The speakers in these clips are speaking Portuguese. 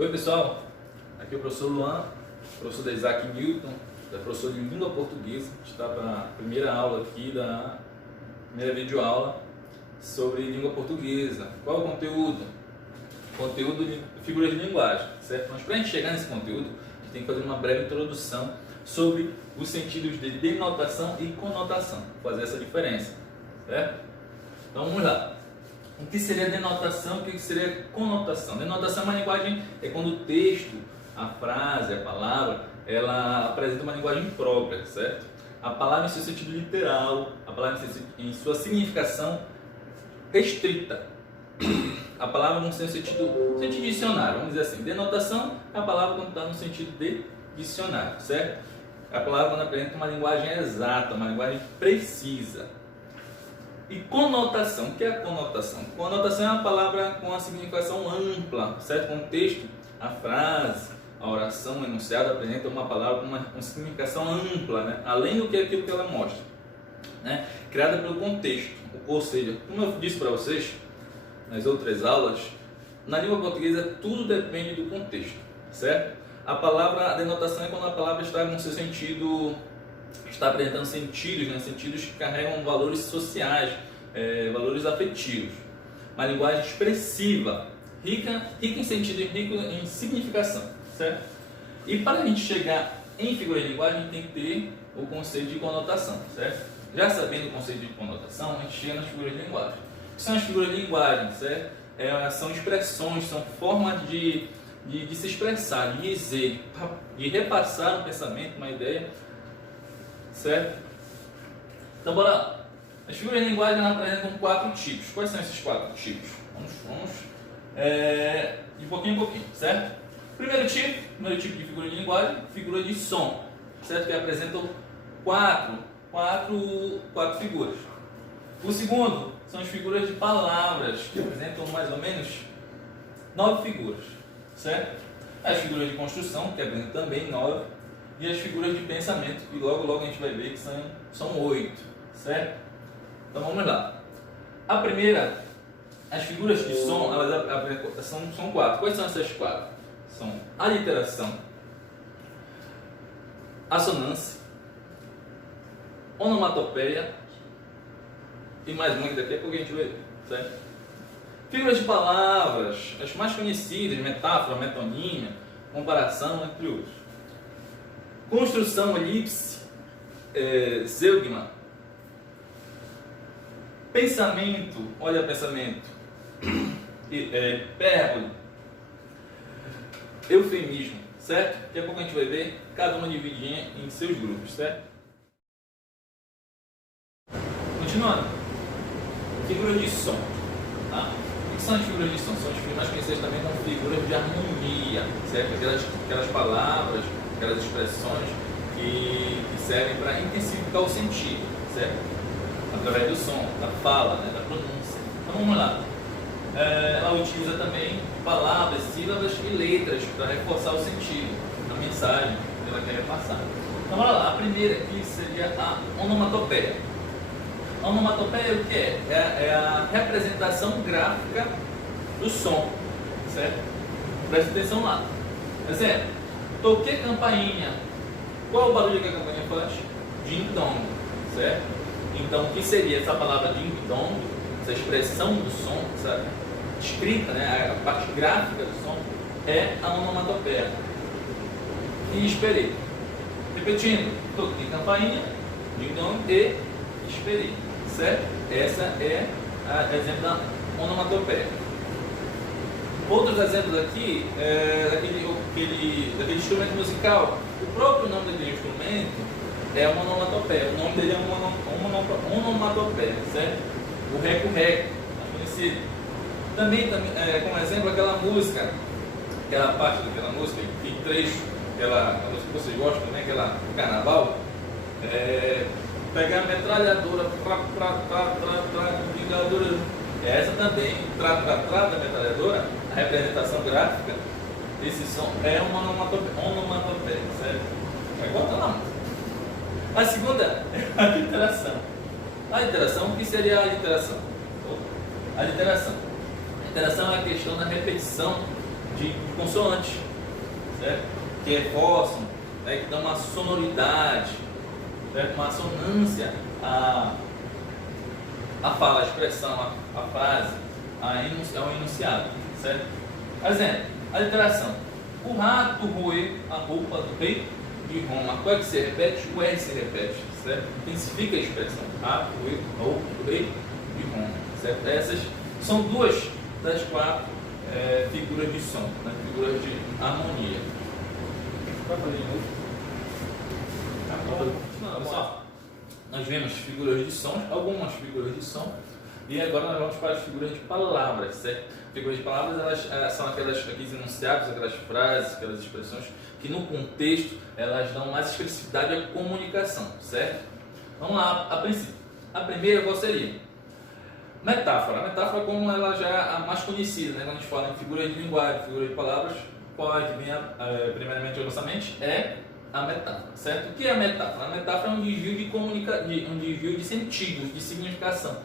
Oi pessoal, aqui é o professor Luan, professor da Isaac Newton, professor de língua portuguesa. Está para a primeira aula aqui da primeira videoaula sobre língua portuguesa. Qual é o conteúdo? Conteúdo de figuras de linguagem, certo? Mas para a gente chegar nesse conteúdo, a gente tem que fazer uma breve introdução sobre os sentidos de denotação e conotação, fazer essa diferença, certo? Então vamos lá. O que seria denotação e o que seria conotação? Denotação é uma linguagem, é quando o texto, a frase, a palavra, ela apresenta uma linguagem própria, certo? A palavra em seu sentido literal, a palavra em sua significação restrita. A palavra no seu sentido dicionário, vamos dizer assim. Denotação é a palavra quando está no sentido de dicionário, certo? A palavra quando apresenta uma linguagem exata, uma linguagem precisa. E conotação, o que é a conotação? Conotação é uma palavra com a significação ampla, certo? Com o texto, a frase, a oração, o enunciado apresenta uma palavra com uma significação ampla, né? Além do que aquilo que ela mostra, né? Criada pelo contexto, ou seja, como eu disse para vocês nas outras aulas, na língua portuguesa tudo depende do contexto, certo? A denotação é quando a palavra está no seu sentido, está apresentando sentidos, né? Sentidos que carregam valores sociais, valores afetivos. Uma linguagem expressiva, rica em sentido e rica em significação, certo? E para a gente chegar em figura de linguagem, a gente tem que ter o conceito de conotação, certo? Já sabendo o conceito de conotação, a gente chega nas figuras de linguagem. O que são as figuras de linguagem, certo? São expressões, são formas de se expressar, de dizer, de repassar um pensamento, uma ideia, certo? Então, bora lá. As figuras de linguagem apresentam 4 tipos. Quais são esses 4 tipos? Vamos de pouquinho em pouquinho, certo? Primeiro tipo de figura de linguagem, figura de som, certo? Que apresentam 4 figuras. O segundo são as figuras de palavras, que apresentam mais ou menos 9 figuras, certo? As figuras de construção, que apresentam também 9, e as figuras de pensamento, que logo a gente vai ver que são 8, certo? Então vamos lá. A primeira, as figuras de som, elas são 4. Quais são essas 4? São aliteração, assonância, onomatopeia e mais uma que daqui a pouco a gente vai ver, certo? Figuras de palavras, as mais conhecidas, metáfora, metonímia, comparação, entre outros. Construção, elipse, zeugma. Pensamento, olha pensamento, hipérbole, eufemismo, certo? Daqui a pouco a gente vai ver cada uma divididinha em seus grupos, certo? Continuando, figuras de som, tá? O que são as figuras de som? São as figuras mais conhecidas também como figuras de harmonia, certo? Aquelas palavras, aquelas expressões que servem para intensificar o sentido, certo? Através do som, da fala, né, da pronúncia. Então vamos lá. Ela utiliza também palavras, sílabas e letras para reforçar o sentido da mensagem que ela quer passar. Então vamos lá. A primeira aqui seria a onomatopeia. A onomatopeia o que é? É a representação gráfica do som, certo? Presta atenção lá. Exemplo, toquei campainha. Qual o barulho que a campainha faz? Ding-dong, certo? Então, o que seria essa palavra ding-dong, essa expressão do som, sabe? Escrita, né? A parte gráfica do som é a onomatopeia. E esperei. Repetindo, toquei campainha, ding-dong e esperei, certo? Essa é o exemplo da onomatopeia. Outros exemplos aqui daquele instrumento musical. O próprio nome daquele instrumento é uma onomatopeia. O nome dele é uma onomatopeia, certo? O reco-reco, mais conhecido. Também, como exemplo, aquela música, aquela parte daquela música, que trecho, aquela música que vocês gostam também, aquela do carnaval, pegar a metralhadora, essa também, da metralhadora, a representação gráfica, esse som é uma onomatopeia, certo? Agora tá lá. A segunda é a literação. A literação, o que seria a literação? A literação é a questão da repetição de consoantes, certo? Que reforçam, né? Que dão uma sonoridade, certo? Uma assonância à fala, à expressão, à frase, ao enunciado, certo? Exemplo, a literação. O rato roeu a roupa do rei de Roma. Qual é que se repete? O R se repete, certo? Intensifica a expressão. Rato roeu a roupa do rei de Roma, certo? Essas são duas das quatro figuras de som, né? Figuras de harmonia. Vai fazer de novo? Olha só. Nós vemos figuras de som, algumas figuras de som, e agora nós vamos para as figuras de palavras, certo? Figuras de palavras, elas são aqueles enunciados, aquelas frases, aquelas expressões que no contexto elas dão mais expressividade à comunicação, certo? Vamos lá, a princípio. A primeira qual seria? Metáfora. A metáfora, como ela já é a mais conhecida, né? Quando a gente fala em figuras de linguagem, figuras de palavras, qual é que vem primeiramente à nossa mente? É a metáfora, certo? O que é a metáfora? A metáfora é um desvio um desvio de sentido, de significação,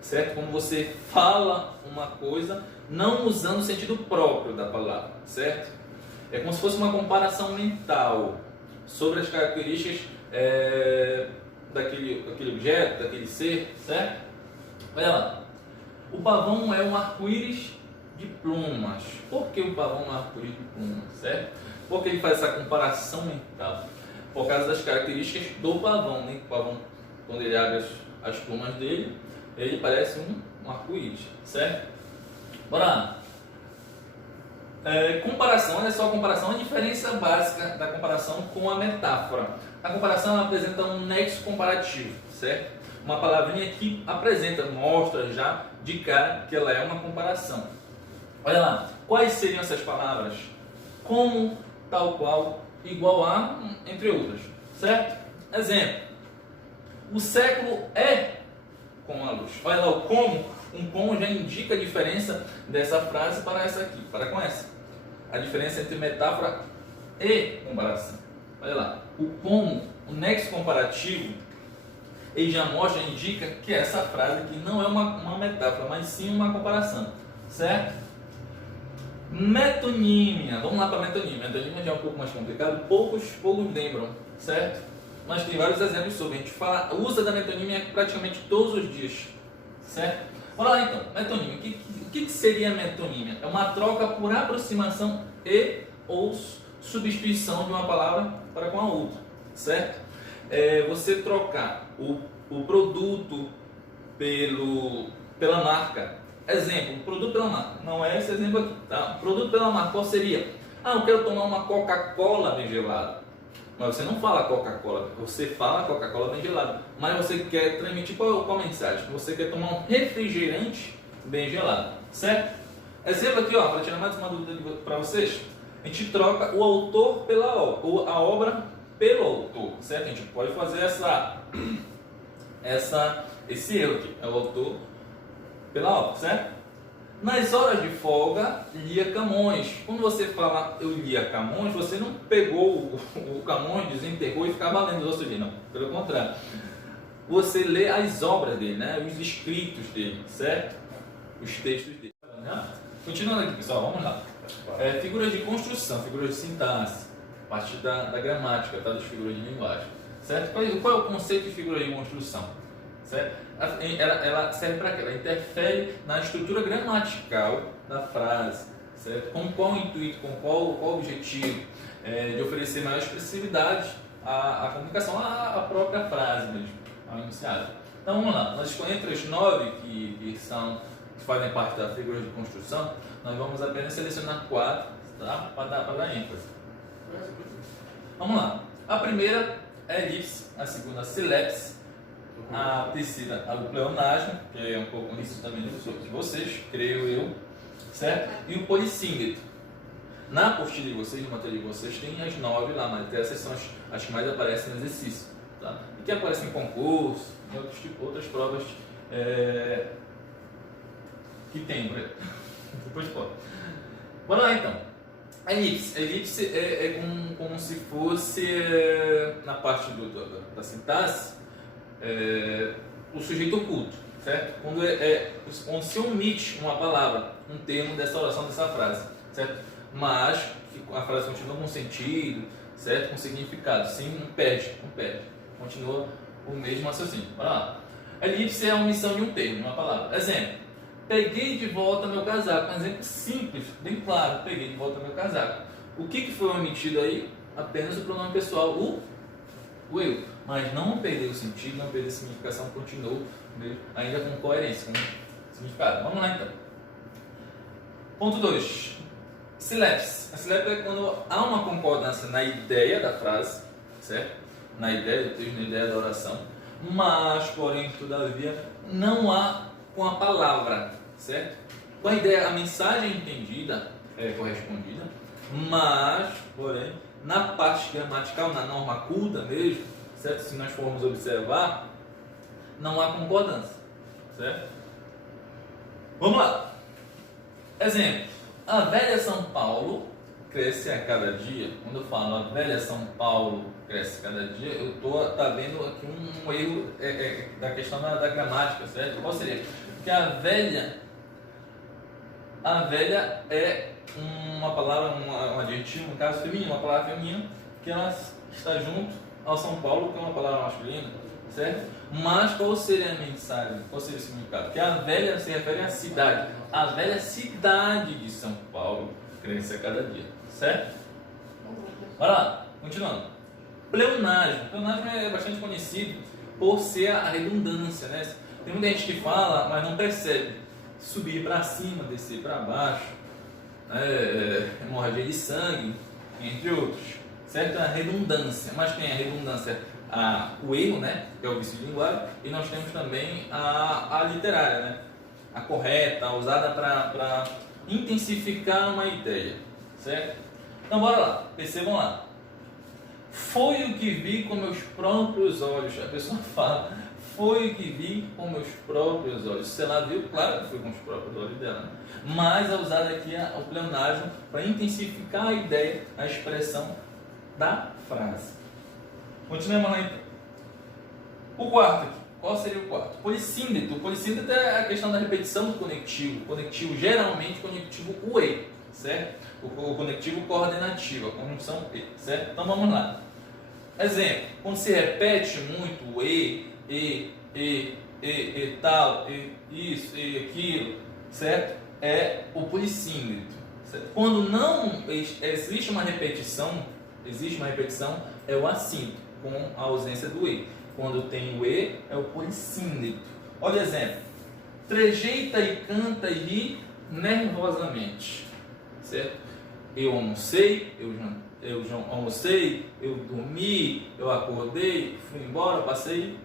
certo? Como você fala uma coisa não usando o sentido próprio da palavra, certo? É como se fosse uma comparação mental sobre as características daquele objeto, daquele ser, certo? Olha lá, o pavão é um arco-íris de plumas. Por que o pavão é um arco-íris de plumas, certo? Porque ele faz essa comparação mental por causa das características do pavão, né? O pavão, quando ele abre as plumas dele, ele parece um arco-íris, certo? Bora lá. Comparação, olha só a comparação, a diferença básica da comparação com a metáfora. A comparação ela apresenta um nexo comparativo, certo? Uma palavrinha que mostra já de cara que ela é uma comparação. Olha lá, quais seriam essas palavras? Como, tal qual, igual a, entre outras, certo? Exemplo, o século é como a luz. Olha lá, o como, um como já indica a diferença dessa frase para essa aqui, para com essa. A diferença entre metáfora e comparação. Olha lá, o como, o nexo comparativo, ele já mostra, indica que essa frase aqui não é uma metáfora, mas sim uma comparação, certo? Metonímia, vamos lá para a metonímia. Metonímia já é um pouco mais complicado, poucos lembram, certo? Mas tem vários exemplos sobre, a gente usa da metonímia praticamente todos os dias, certo? Bora lá então, metonímia. O que seria metonímia? É uma troca por aproximação e ou substituição de uma palavra para com a outra, certo? Você trocar o produto pela marca. Exemplo, produto pela marca. Não é esse exemplo aqui, tá? Produto pela marca, qual seria? Eu quero tomar uma Coca-Cola bem gelada. Mas você não fala Coca-Cola, você fala Coca-Cola bem gelada. Mas você quer transmitir qual mensagem? Você quer tomar um refrigerante bem gelado, certo? Exemplo aqui, para tirar mais uma dúvida para vocês. A gente troca o autor pela obra, ou a obra pelo autor, certo? A gente pode fazer esse erro aqui, é o autor pela obra, certo? Nas horas de folga, lia Camões. Quando você fala eu lia Camões, você não pegou o Camões, desenterrou e ficava lendo os outros dias, não. Pelo contrário. Você lê as obras dele, né? Os escritos dele, certo? Os textos dele. Continuando aqui, pessoal, vamos lá. Figuras de construção, figuras de sintaxe, a partir da gramática, tá? Das figuras de linguagem, certo? Qual é o conceito de figura de construção? Certo? Ela serve para quê? Ela interfere na estrutura gramatical da frase, certo? Com qual intuito, com qual objetivo? De oferecer maior expressividade à comunicação, à própria frase mesmo, ao enunciado. Então vamos lá, entre as 9 que fazem parte da figura de construção, nós vamos apenas selecionar 4, tá? Para dar ênfase. Vamos lá, a primeira é elipse, a segunda silepse, a terceira a pleonasmo, que é um pouco isso também de vocês, creio eu, certo? E o polissíndrito. Na apostila de vocês, no material de vocês, tem as 9 lá, mas essas são as que mais aparecem no exercício, tá? E que aparecem em concurso, em outras provas que tem, né? Depois pode. Bora lá então. A elipse. A elipse é como se fosse, na parte da sintaxe, o sujeito oculto, certo? Quando se omite uma palavra, um termo dessa oração, dessa frase, certo? mas a frase continua com sentido, certo? Com significado. Sim, não perde. Continua o mesmo raciocínio. Bora lá. Elipse é a omissão de um termo, uma palavra. Exemplo: peguei de volta meu casaco. Um exemplo simples, bem claro. Peguei de volta meu casaco. O que foi omitido aí? Apenas o pronome pessoal, o eu. Mas não perdeu o sentido, não perdeu a significação, continuou ainda com coerência, com significado. Vamos lá então. Ponto 2. Silepse. A silepse é quando há uma concordância na ideia da frase, certo? Na ideia do texto, na ideia da oração, mas, porém, todavia, não há com a palavra, certo? Com a ideia, a mensagem entendida é correspondida, mas, porém, na parte gramatical, na norma culta mesmo, certo? Se nós formos observar, não há concordância, certo? Vamos lá. Exemplo: a velha São Paulo cresce a cada dia. Quando eu falo a velha São Paulo cresce a cada dia, eu estou vendo aqui um erro da questão da gramática, certo? Qual seria? Porque a velha é uma palavra, um adjetivo, no caso feminino, uma palavra feminina, que ela está junto ao São Paulo, que é uma palavra masculina, certo? Mas qual seria a mensagem? Qual seria o significado? Que a velha se refere à cidade. A velha cidade de São Paulo cresce a cada dia, certo? Bora lá, continuando. Pleonasmo. Pleonasmo é bastante conhecido por ser a redundância, né? Tem muita gente que fala, mas não percebe. Subir para cima, descer para baixo, hemorragia de sangue, entre outros, certo? A redundância. Mas tem a redundância, o erro, né? Que é o vício de linguagem, e nós temos também a literária, né? A correta, a usada para intensificar uma ideia, certo? Então bora lá, percebam lá. Foi o que vi com meus próprios olhos. A pessoa fala, foi o que vi com meus próprios olhos. Se ela viu, claro que foi com os próprios olhos dela, né? Mas é usado aqui o pleonasmo para intensificar a ideia, a expressão da frase. Continuamos lá então. O quarto aqui. Qual seria o quarto? Polissíndeto. O polissíndeto é a questão da repetição do conectivo. Conectivo, geralmente, conectivo UE, certo? O conectivo coordenativo, a conjunção E, certo? Então vamos lá. Exemplo: quando se repete muito o e tal, isso, aquilo, certo? É o polissíndeto. Certo? Quando não existe uma repetição, é o assíndeto, com a ausência do E. Quando tem o E, é o polissíndeto. Olha o exemplo: trejeita e canta e ri nervosamente. Certo? Eu almocei, eu almocei, eu dormi, eu acordei, fui embora, passei.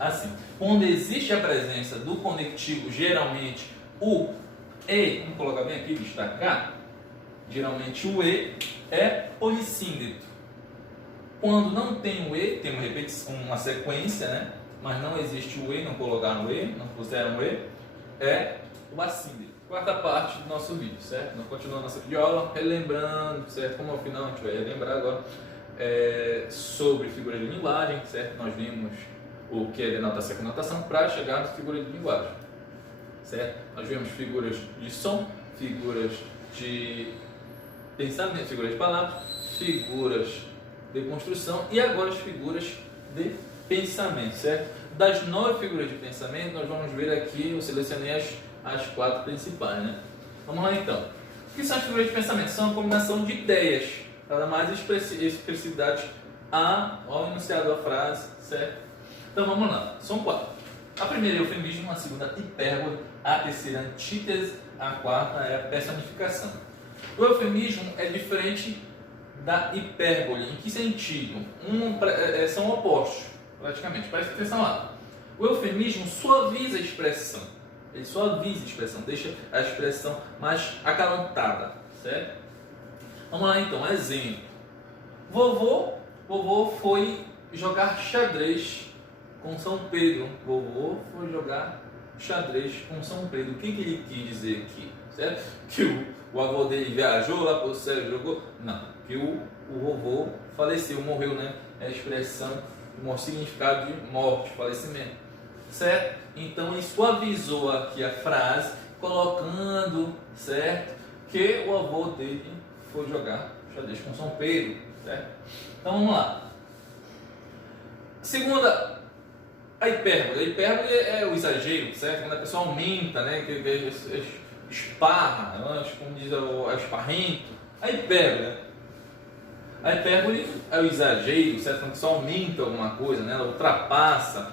Assim. Quando existe a presença do conectivo, geralmente o E, vamos colocar bem aqui, destacar, geralmente o E é polissíndeto. Quando não tem o E, tem uma sequência, né? Mas não existe o E, não colocaram o E, não puseram o E, é o assíndeto. Quarta parte do nosso vídeo, certo? Nós continuamos nossa videoaula, relembrando, certo? Como ao final a gente vai relembrar agora sobre figuras de linguagem, certo? Nós vimos o que é denotação e conotação para chegar nas figuras de linguagem, certo? Nós vimos figuras de som, figuras de pensamento, figuras de palavras, figuras de construção e agora as figuras de pensamento, certo? Das 9 figuras de pensamento, nós vamos ver aqui, eu selecionei as 4 principais, né? Vamos lá então. O que são as figuras de pensamento? São uma combinação de ideias para dar mais expressividade ao enunciado da frase, certo? Então vamos lá, são 4. A primeira é eufemismo, a segunda hipérbole, a terceira antítese, a quarta é a personificação. O eufemismo é diferente da hipérbole. Em que sentido? São opostos, praticamente. Presta atenção lá. O eufemismo suaviza a expressão. Ele suaviza a expressão, deixa a expressão mais acalantada, certo? Vamos lá então, exemplo. Vovô foi jogar xadrez com São Pedro. Vovô foi jogar xadrez com São Pedro. O que ele quis dizer aqui? Certo? Que o avô dele viajou lá para o céu e jogou? Não. Que o vovô faleceu, morreu, né? É a expressão, o significado de morte, falecimento. Certo? Então ele suavizou aqui a frase, colocando, certo? que o avô dele foi jogar xadrez com São Pedro, certo? Então vamos lá. Segunda, a hipérbole. A hipérbole é o exagero, certo? Quando a pessoa aumenta, né? Que esparra, como diz o esparrento. A hipérbole. A hipérbole é o exagero, certo? Quando a pessoa aumenta alguma coisa, né? Ela ultrapassa.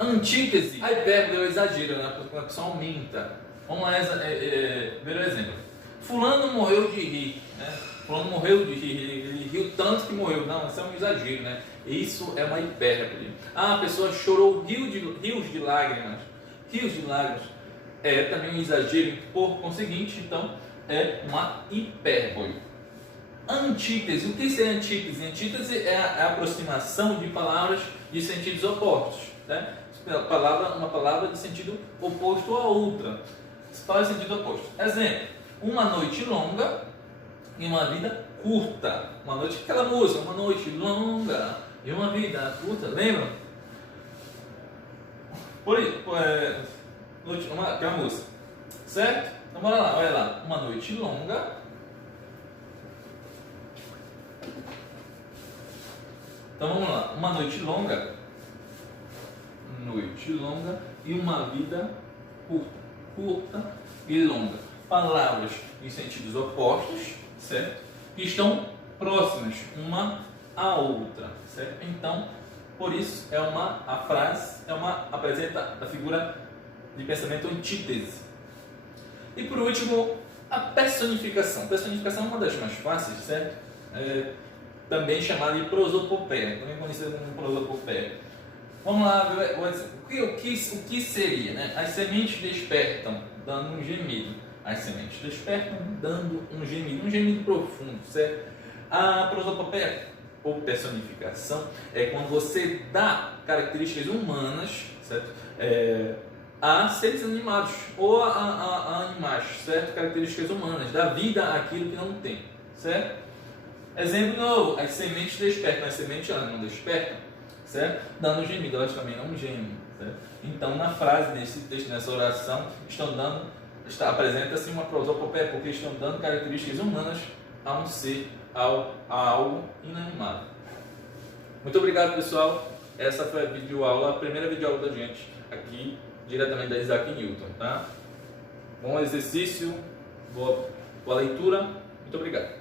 Antítese. A hipérbole é o exagero, né? Quando a pessoa aumenta. Vamos lá, ver o exemplo. Fulano morreu de rir, né? Fulano morreu de rir, ele riu tanto que morreu. Não, isso é um exagero, né? Isso é uma hipérbole. Ah, a pessoa chorou rios de lágrimas. Rios de lágrimas é também um exagero, por conseguinte, então é uma hipérbole. Antítese. O que é antítese? Antítese é a aproximação de palavras de sentidos opostos, né? Uma palavra de sentido oposto a outra. Palavras de sentido oposto. Exemplo: uma noite longa e uma vida curta. Uma noite, aquela música, uma noite longa e uma vida curta, lembram? Aquela música, certo? Então bora lá, olha lá. Uma noite longa. Então vamos lá. Uma noite longa e uma vida curta e longa. Palavras em sentidos opostos, certo? Que estão próximas uma à outra, certo? Então, por isso a frase apresenta a figura de pensamento antítese. E por último, a personificação. Personificação é uma das mais fáceis, certo? Também chamada de prosopopeia, também conhecida como prosopopeia. Vamos lá, o que seria, né? As sementes despertam, dando um gemido. As sementes despertam, dando um gemido profundo, certo? A prosopopeia, ou personificação, é quando você dá características humanas, certo? A seres animados ou a animais, certo? Características humanas, dá vida àquilo que não tem, certo? Exemplo novo: as sementes despertam, as sementes elas não despertam, certo? Dando um gemido, elas também não gemem, certo? Então, na frase desse texto, nessa oração, apresenta-se uma prosopopeia, porque estão dando características humanas a um ser, a algo inanimado. Muito obrigado, pessoal. Essa foi a primeira videoaula da gente, aqui, diretamente da Isaac Newton, tá? Bom exercício, boa leitura, muito obrigado.